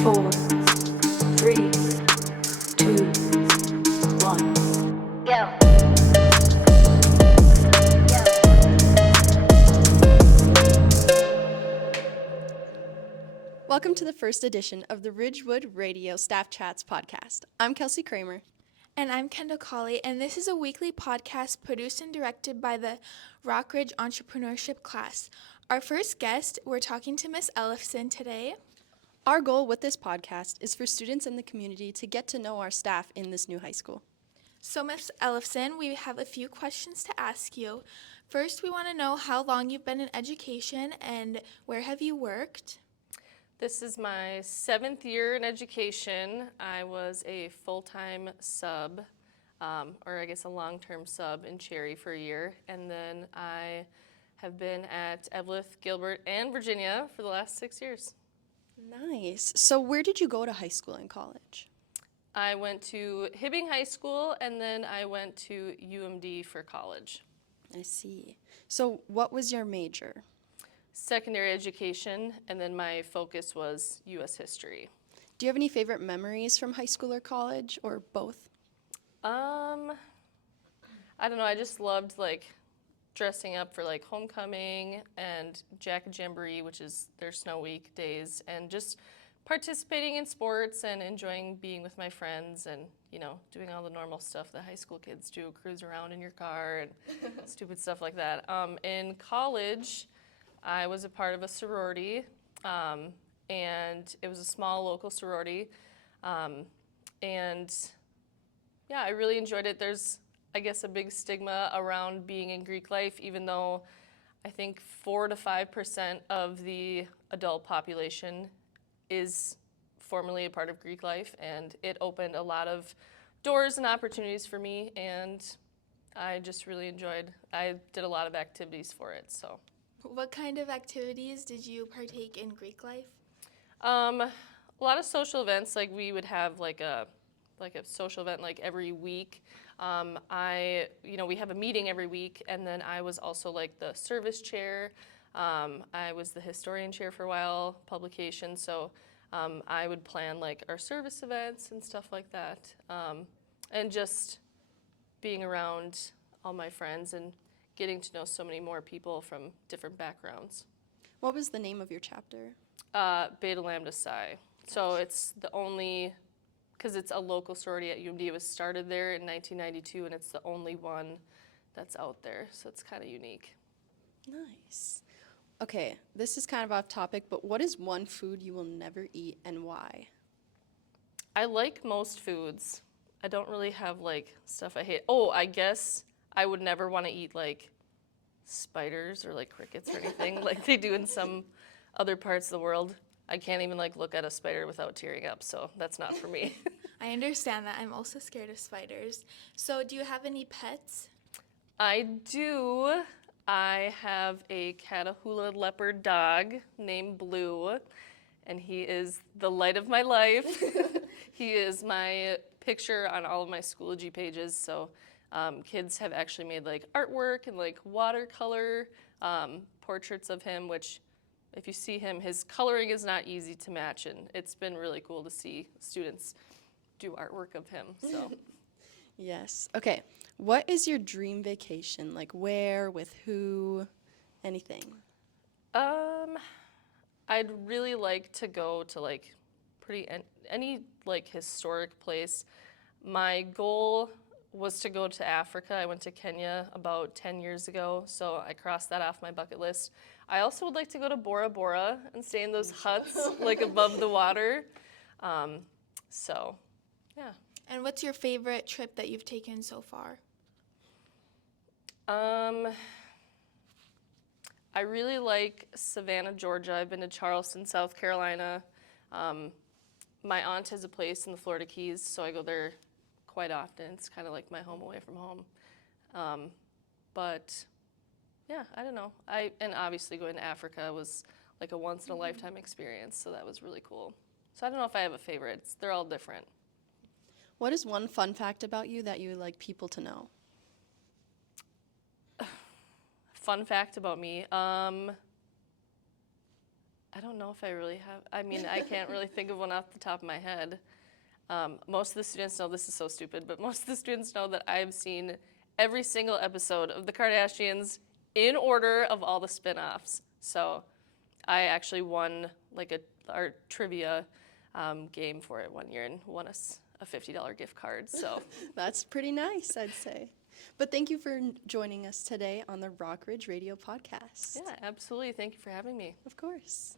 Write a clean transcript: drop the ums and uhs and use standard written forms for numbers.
4, 3, 2, 1. Go. Welcome to the first edition of the Ridgewood Radio StaffChats podcast. I'm Kelsey Kramer. And I'm Kendall Colley, and this is a weekly podcast produced and directed by the Rock Ridge Entrepreneurship class. Our first guest, we're talking to Miss Ellefson today. Our goal with this podcast is for students in the community to get to know our staff in this new high school. So, Miss Ellefson, we have a few questions to ask you. First, we want to know how long you've been in education and where have you worked? This is my 7th year in education. I was a full-time sub, or I guess a long-term sub in Cherry for a year. And then I have been at Evelyn, Gilbert, and Virginia for the last 6 years. Nice. So where did you go to high school and college? I went to Hibbing High School, and then I went to UMD for college. I see. So what was your major? Secondary education, and then my focus was U.S. history. Do you have any favorite memories from high school or college, or both? I don't know, I just loved dressing up for homecoming and Jack and Jamboree, which is their snow week days, and just participating in sports and enjoying being with my friends and, doing all the normal stuff that high school kids do, cruise around in your car and stupid stuff like that. In college, I was a part of a sorority, and it was a small local sorority, and yeah, I really enjoyed it. There's, I guess, a big stigma around being in Greek life, even though I think 4 to 5% of the adult population is formerly a part of Greek life, and it opened a lot of doors and opportunities for me, and I just really enjoyed. I did a lot of activities for it, so. What kind of activities did you partake in Greek life? A lot of social events. We would have a social event every week. We have a meeting every week, and then I was also the service chair. I was the historian chair for a while, publication. So I would plan our service events and stuff like that, and just being around all my friends and getting to know so many more people from different backgrounds. What was the name of your chapter? Beta Lambda SAE. So it's the only, because it's a local sorority at UMD. It was started there in 1992, and it's the only one that's out there. So it's kind of unique. Nice. Okay, this is kind of off topic, but what is one food you will never eat and why? I like most foods. I don't really have stuff I hate. Oh, I guess I would never want to eat spiders or crickets or anything like they do in some other parts of the world. I can't even look at a spider without tearing up, so that's not for me. I understand that. I'm also scared of spiders. So do you have any pets? I do. I have a Catahoula leopard dog named Blue, and he is the light of my life. He is my picture on all of my Schoology pages, so kids have actually made artwork and watercolor portraits of him, which if you see him, his coloring is not easy to match, and it's been really cool to see students do artwork of him. So. Yes. Okay. What is your dream vacation? Where, with who, anything? I'd really like to go to any historic place. My goal was to go to Africa. I went to Kenya about 10 years ago, so I crossed that off my bucket list. I also would like to go to Bora Bora and stay in those huts above the water. So, yeah. And what's your favorite trip that you've taken so far? I really like Savannah, Georgia. I've been to Charleston, South Carolina. My aunt has a place in the Florida Keys, so I go there quite often. It's kind of like my home away from home. But yeah, I don't know. And obviously going to Africa was a once in a lifetime experience, so that was really cool. So I don't know if I have a favorite. They're all different. What is one fun fact about you that you would like people to know? Fun fact about me. I don't know if I really have. I mean, I can't really think of one off the top of my head. Most of the students know, this is so stupid, but most of the students know that I've seen every single episode of The Kardashians in order of all the spin-offs. So I actually won like our trivia game for it one year and won us a $50 gift card. So That's pretty nice, I'd say. But thank you for joining us today on the Rock Ridge Radio podcast. yeah, absolutely. Thank you for having me. Of course.